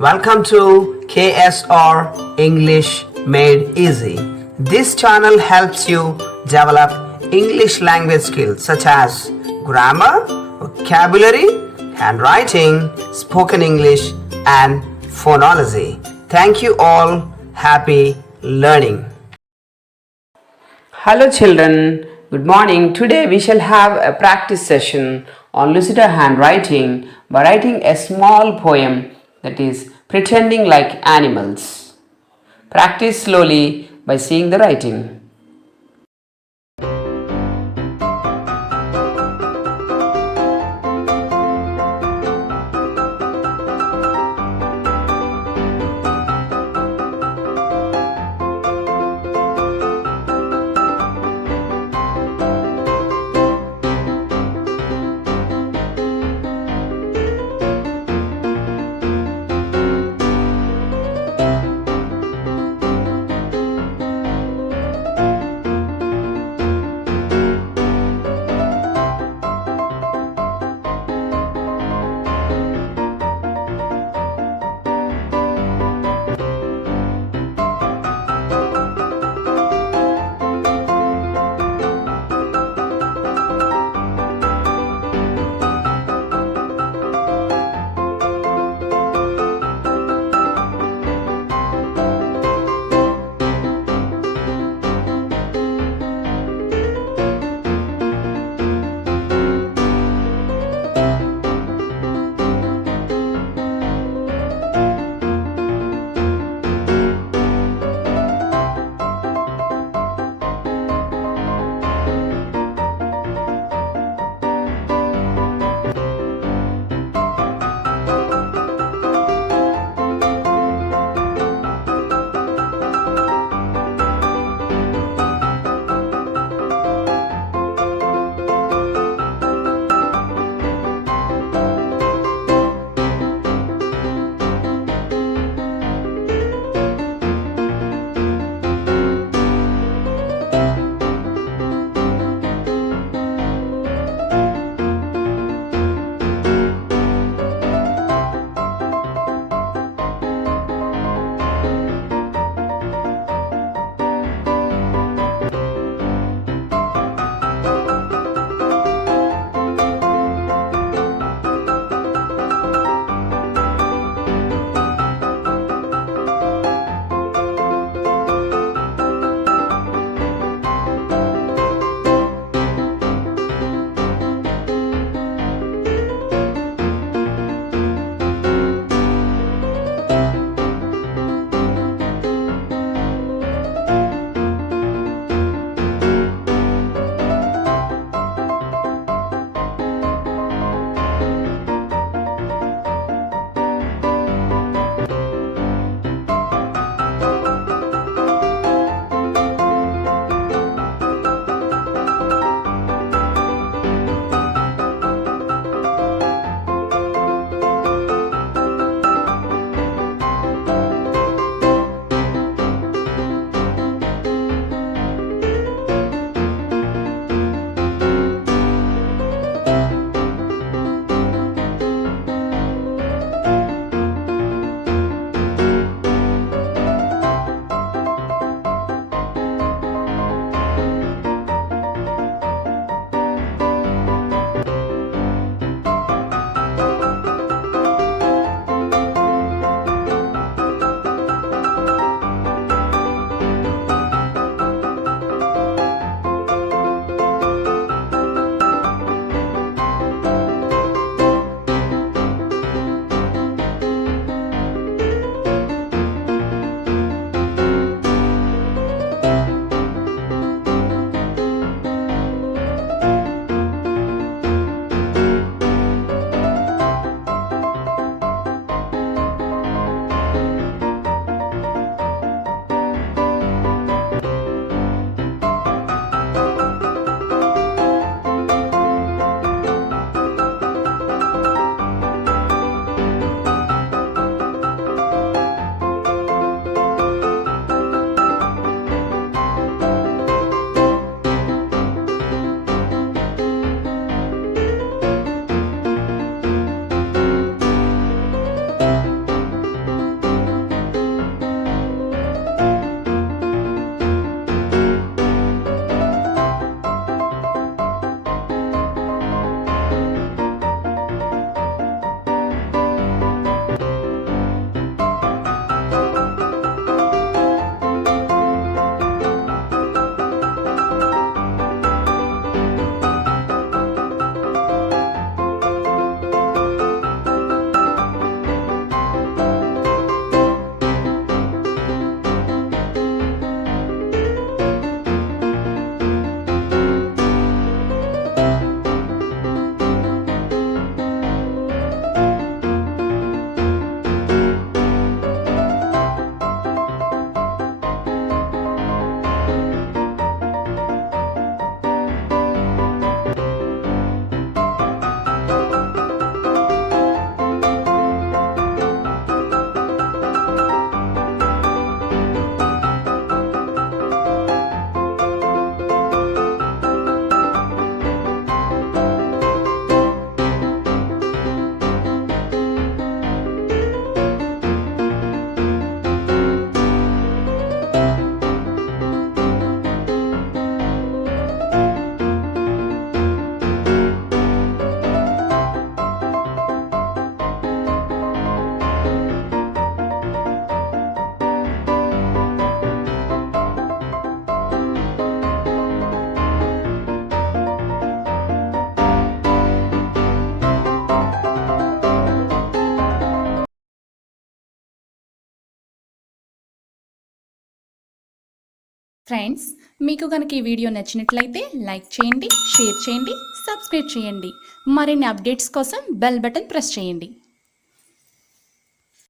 Welcome to KSR English Made Easy. This channel helps you develop English language skills such as grammar, vocabulary, handwriting, spoken English, and phonology. Thank you all. Happy learning. Hello children, good morning. Today we shall have a practice session on Lucida Handwriting by writing a small poem, that is pretending like animals. Practice slowly by seeing the writing. Friends, మీకు కనుక ఈ video నచ్చినట్లయితే like చేయండి, share చేయండి, subscribe చేయండి. మరిన్ని updates కోసం bell button press చేయండి.